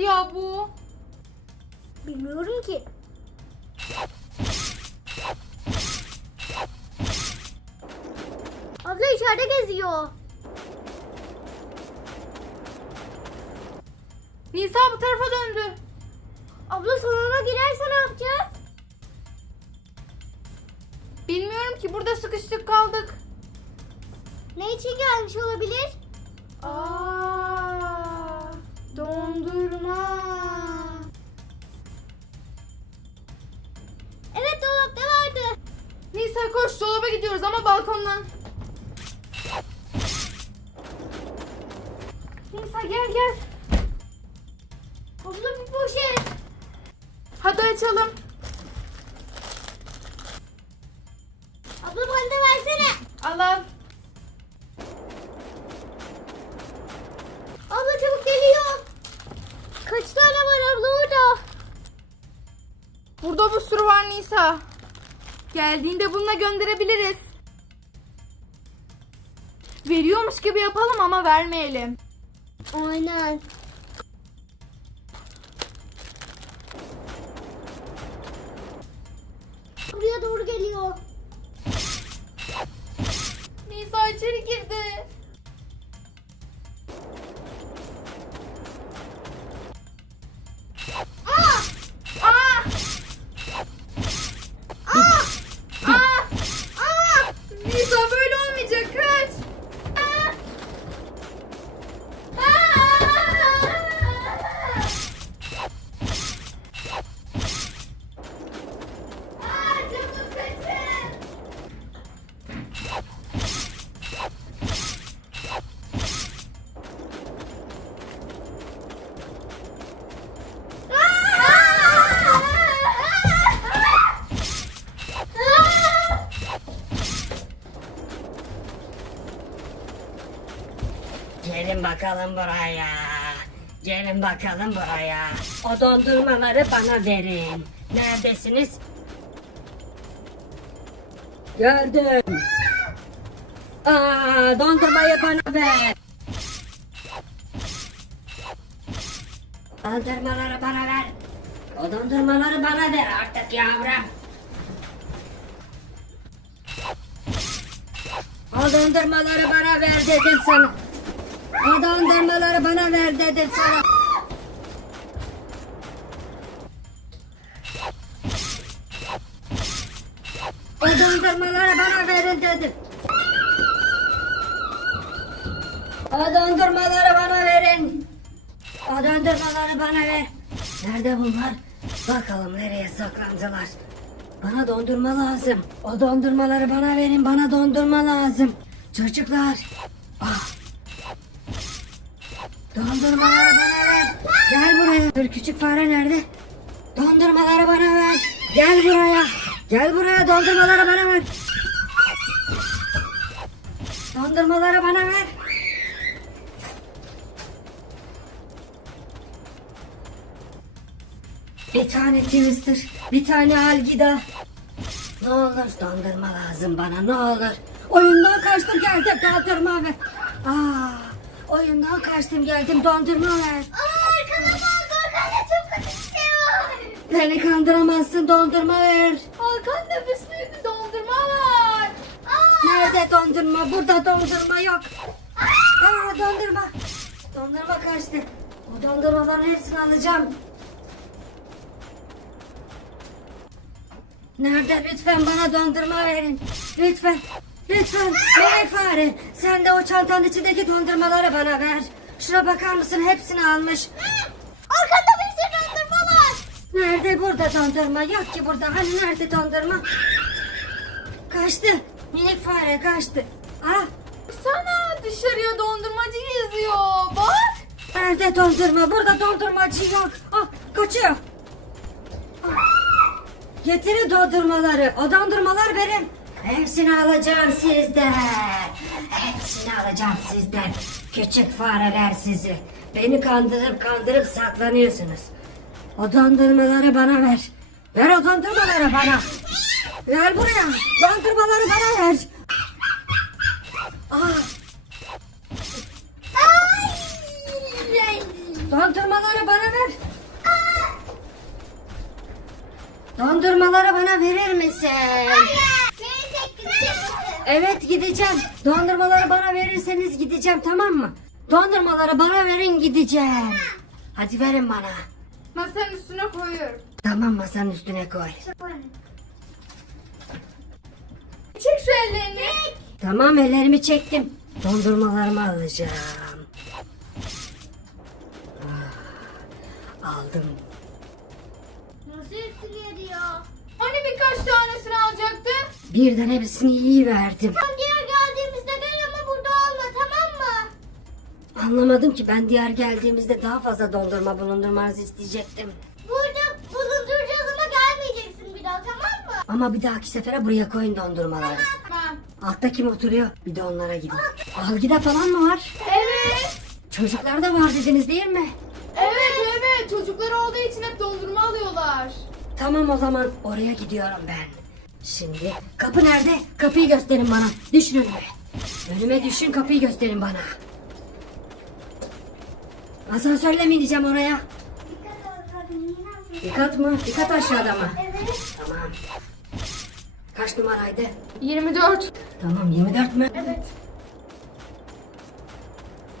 açtı ya bu? Bilmiyorum ki. Abla içeride geziyor. Nisa bu tarafa döndü. Abla salona girerse ne yapacağız? Bilmiyorum ki burada sıkıştık kaldık. Ne için gelmiş olabilir? Aa, dondurma. Evet dolapta vardı. Nisa koş dolaba gidiyoruz ama balkondan. Nisa gel gel. Abla bir poşet. Hadi açalım. Abla bana versene. Al al. Nisa. Geldiğinde bununla gönderebiliriz. Veriyormuş gibi yapalım ama vermeyelim. Aynen. Bakalım buraya. Gelin bakalım buraya. O dondurmaları bana verin. Neredesiniz? Gördüm. Aa, dondurmayı bana ver. Dondurmaları bana ver. O dondurmaları bana ver artık yavrum. O dondurmaları bana ver dedim sana. O dondurmaları bana ver dedim sana. O dondurmaları bana verin dedim. O dondurmaları bana verin. O dondurmaları bana ver. Nerede bunlar? Bakalım nereye saklandılar. Bana dondurma lazım. O dondurmaları bana verin. Bana dondurma lazım. Çocuklar. Ah. Dondurmaları bana ver. Gel buraya. Dur küçük fare nerede? Dondurmaları bana ver. Gel buraya. Gel buraya dondurmaları bana ver. Dondurmaları bana ver. Bir tane Twister, bir tane Algida. Ne olur dondurma lazım bana ne olur. Oyundan kaçtım geldim dondurma ver. Aa, oyundan kaçtım geldim dondurma ver. Aa, arkana bak. Arkanda çok kötü bir şey var. Beni kandıramazsın dondurma ver. Hakan nefesliydi dondurma var. Aa! Nerede dondurma? Burada dondurma yok. Aa dondurma. Dondurma kaçtı. O dondurmaların hepsini alacağım. Nerede? Lütfen bana dondurma verin. Lütfen. Lütfen. Melek fare. Sen de o çantanın içindeki dondurmaları bana ver. Şuna bakar mısın? Hepsini almış. Arkanda bir sürü dondurma var. Nerede burada dondurma? Yok ki burada. Hani nerede dondurma? Kaçtı. Minik fare kaçtı. Ah Sana dışarıya dondurmacı geziyor. Bak. Nerede dondurma? Burada dondurmacı yok. Ah kaçıyor. Getirin dondurmaları. O dondurmalar benim. Hepsini alacağım sizden. Hepsini alacağım sizden. Küçük fareler sizi. Beni kandırıp kandırıp saklanıyorsunuz. O dondurmaları bana ver. Ver o dondurmaları bana. Ver buraya. Dondurmaları bana ver. Aa, dondurmaları bana ver. Dondurmaları bana verir misin? Gideceğiz. Evet gideceğim. Dondurmaları bana verirseniz gideceğim tamam mı? Dondurmaları bana verin gideceğim. Hadi verin bana. Masanın üstüne koyuyorum. Tamam masanın üstüne koy. Çek şu ellerini. Tamam ellerimi çektim. Dondurmalarımı alacağım. Ah, Aldım. Nasıl hepsini yedi ya? Hani birkaç tanesini alacaktı? Birden hepsini iyi verdim. Tam diğer geldiğimizde gel ama burada olma tamam mı? Anlamadım ki ben diğer geldiğimizde daha fazla dondurma bulundurmanızı isteyecektim. Burada bulunduracağız ama gelmeyeceksin bir daha tamam mı? Ama bir dahaki sefere buraya koyun dondurmaları. Tamam. Altta kim oturuyor? Bir de onlara gidin. Algıda falan mı var? Evet. Çocuklar da var dediniz değil mi? Evet evet. Çocuklar olduğu için hep dondurma alıyorlar. Tamam o zaman oraya gidiyorum ben. Şimdi kapı nerede? Kapıyı gösterin bana. Düşün önüme. Önüme düşün kapıyı gösterin bana. Asansörle mi ineceğim oraya? Dikkat mı? Dikkat aşağıda mı? Evet. Tamam. Kaç numaraydı? 24. Tamam 24 mü? Evet.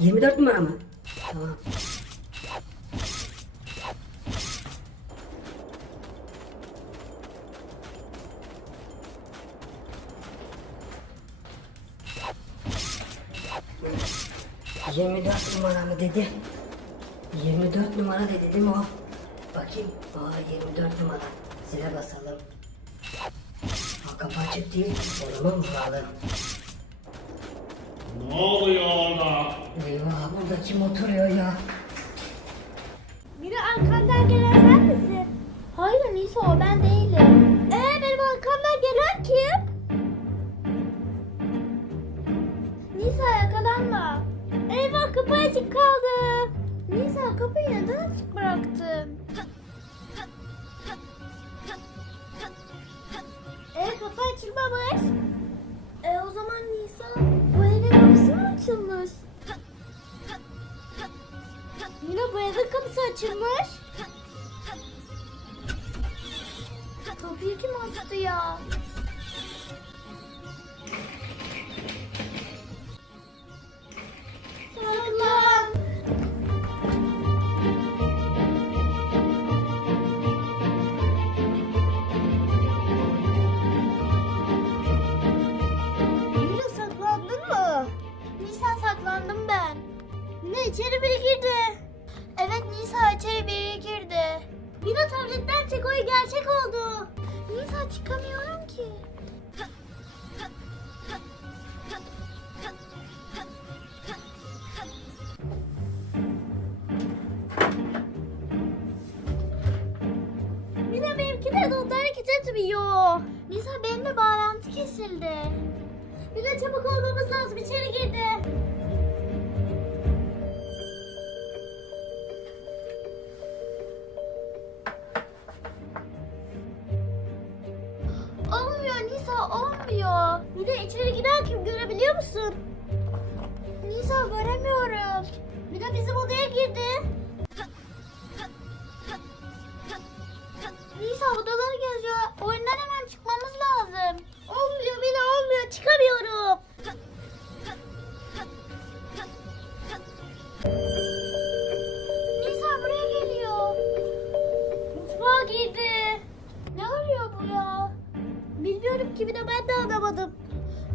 24 numara mı? Tamam. Yirmi dört numara mı dedi? 24 numara dedi değil mi o? Bakayım. Aa 24 numara. Zile basalım. Aa, kapı açık değil. O zaman vuralım. Ne oluyor orada? Eyvah burada kim oturuyor ya? Biri arkamdan gelen sen misin? Hayır Nisa o ben değilim. Ee benim arkamdan gelen kim? Nisa yakalanma. Eyvah kapı açık kaldı. Nisa kapıyı neden açık bıraktın? Ee kapı açılmamış. E o zaman Nisa bu evin kapısı mı açılmış? Yine bu evin kapısı açılmış. Kapıyı kim açtı ya? Benimki de hareket etmiyor. Nisa benimle bağlantı kesildi. Mina çabuk olmamız lazım içeri girdi. Oyundan hemen çıkmamız lazım. Olmuyor bile olmuyor. Çıkamıyorum. Nisa buraya geliyor. Mutfağa girdi. Ne arıyor bu ya? Bilmiyorum ki bir ben de anlamadım.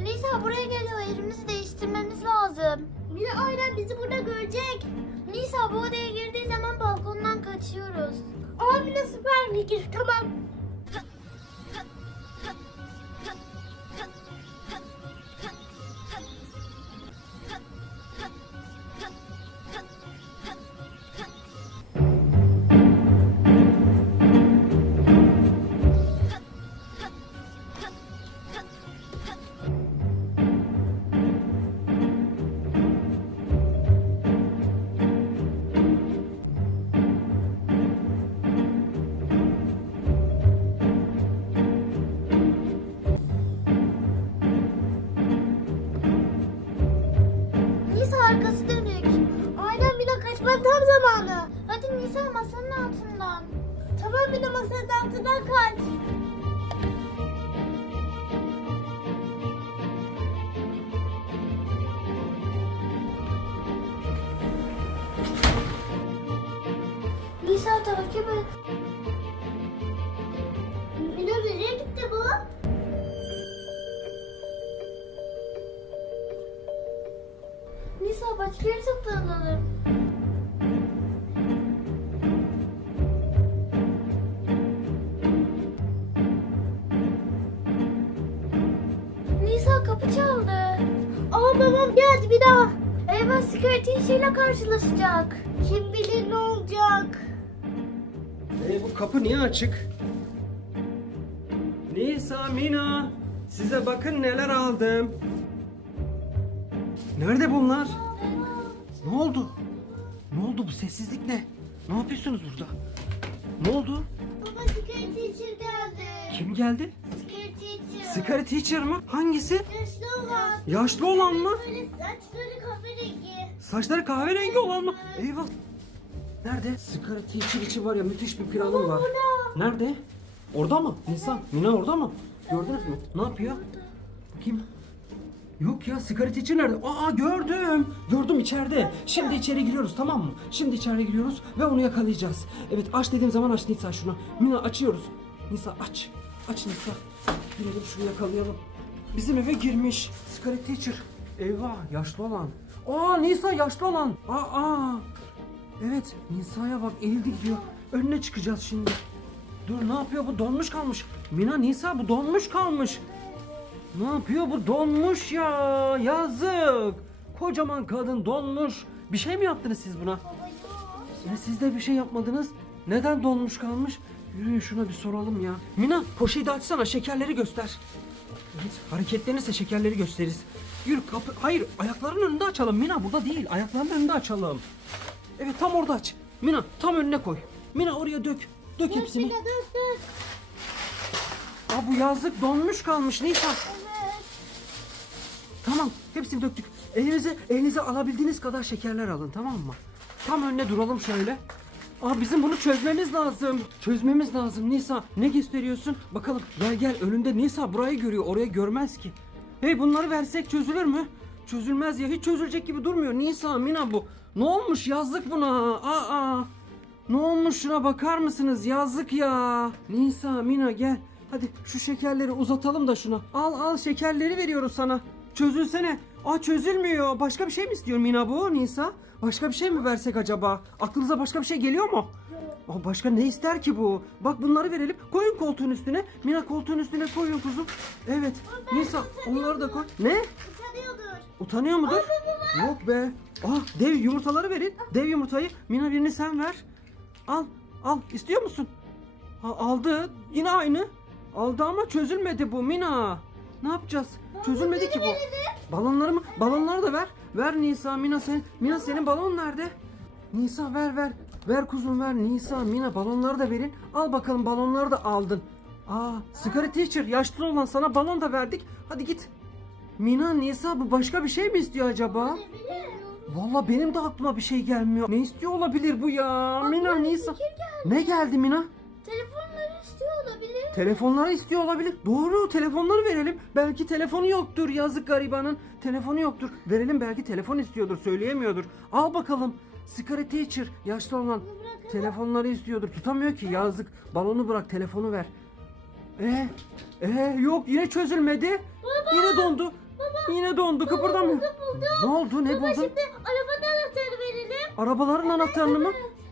Nisa buraya geliyor. Yerimizi değiştirmemiz lazım. De aynen bizi burada görecek. Nisa bu odaya girdiği zaman balkondan kaçıyoruz. Abi de süper fikir. Tamam. Masanın altından kaç. Nisa takip et. Mina nereye gitti bu? Nisa başka yere saklanalım. İşiyle karşılaşacak. Kim bilir ne olacak. E, bu kapı niye açık? Nisa, Mina, size bakın neler aldım. Nerede bunlar? Ne oldu? Ne oldu bu sessizlik ne? Ne yapıyorsunuz burada? Ne oldu? Baba security teacher geldi. Kim geldi? Security teacher. Scary Teacher mı? Hangisi? Yaşlı olan. Yaşlı olan mı? Böyle saçları kahverengi. Saçları kahverengi olan mı? Eyvah. Nerede? Scary Teacher için var ya müthiş bir planım var. Nerede? Orada mı? Nisa, Mina orada mı? Gördünüz mü? Ne yapıyor? Kim? Yok ya Scary Teacher nerede? Aa gördüm. Gördüm içeride. Şimdi içeri giriyoruz tamam mı? Şimdi içeri giriyoruz ve onu yakalayacağız. Evet aç dediğim zaman aç Nisa şunu. Mina açıyoruz. Nisa aç. Aç Nisa. Girelim şunu yakalayalım. Bizim eve girmiş. Scary Teacher. Eyvah yaşlı olan. Aa Nisa yaşlı olan. Aa, aa. Evet Nisa'ya bak eğildi gidiyor. Önüne çıkacağız şimdi. Dur ne yapıyor bu donmuş kalmış. Mina Nisa bu donmuş kalmış. Ne yapıyor bu donmuş ya yazık. Kocaman kadın donmuş. Bir şey mi yaptınız siz buna? Ya siz de bir şey yapmadınız. Neden donmuş kalmış? Yürüyün şuna bir soralım ya. Mina poşeyi de açsana şekerleri göster. Evet, hareketlenirse şekerleri gösteririz. Yürü kapı. Hayır ayaklarının önünde açalım. Mina burada değil. Ayaklarının önünde açalım. Evet tam orada aç. Mina tam önüne koy. Mina oraya dök. Dök hepsini. Mina dur dur. Aa bu yazlık donmuş kalmış Nisa. Evet. Tamam hepsini döktük. Elinize, elinize alabildiğiniz kadar şekerler alın tamam mı? Tam önüne duralım şöyle. Aa bizim bunu çözmemiz lazım. Çözmemiz lazım Nisa. Ne gösteriyorsun? Bakalım gel gel önünde Nisa burayı görüyor oraya görmez ki. Hey bunları versek çözülür mü? Çözülmez ya hiç çözülecek gibi durmuyor. Nisa Mina bu. Ne olmuş yazdık buna? Aa. Ne olmuş şuna bakar mısınız? Yazık ya. Nisa, Mina gel. Hadi şu şekerleri uzatalım da şuna. Al al şekerleri veriyoruz sana. Çözülsene. Aa çözülmüyor. Başka bir şey mi istiyor Mina bu Nisa? Başka bir şey mi versek acaba? Aklınıza başka bir şey geliyor mu? Aa, başka ne ister ki bu? Bak bunları verelim. Koyun koltuğun üstüne. Mina koltuğun üstüne koyun kuzum. Evet. Nisa onları da koy. Ne? Utanıyordur. Utanıyor mudur? Yok be. Ah dev yumurtaları verin. Dev yumurtayı Mina birini sen ver. Al al istiyor musun? Ha, aldı yine aynı. Aldı ama çözülmedi bu Mina. Ne yapacağız? Çözülmedi ki bu. Balonları mı? Balonları da ver. Ver Nisa Mina sen. Mina senin balon nerede? Nisa ver ver. Ver kuzum ver Nisa Mina balonları da verin. Al bakalım balonları da aldın. Aa Scary Teacher yaşlı olan sana balon da verdik. Hadi git. Mina Nisa bu başka bir şey mi istiyor acaba? Valla benim de aklıma bir şey gelmiyor. Ne istiyor olabilir bu ya? Mina Nisa. Ne geldi Mina? İstiyor olabilir. Telefonları istiyor olabilir. Doğru telefonları verelim. Belki telefonu yoktur yazık garibanın. Telefonu yoktur. Verelim belki telefon istiyordur söyleyemiyordur. Al bakalım. Scary Teacher yaşlı olan telefonları istiyordur. Tutamıyor ki yazık. Balonu bırak telefonu ver. Ee, ee yok yine çözülmedi. Yine dondu. Yine dondu kıpırdamıyor. Ne oldu ne Baba buldun? şimdi arabanın anahtarı verelim. Arabaların anahtarını mı?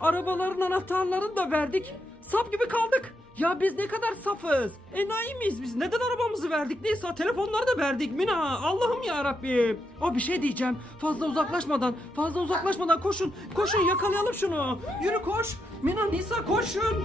Arabaların anahtarlarını da verdik. Sap gibi kaldık. Ya biz ne kadar safız. Enayi miyiz biz? Neden arabamızı verdik? Neyse telefonları da verdik Mina. Allah'ım ya Rabbim. Aa bir şey diyeceğim. Fazla uzaklaşmadan, fazla uzaklaşmadan koşun. Koşun yakalayalım şunu. Yürü koş. Mina Nisa koşun.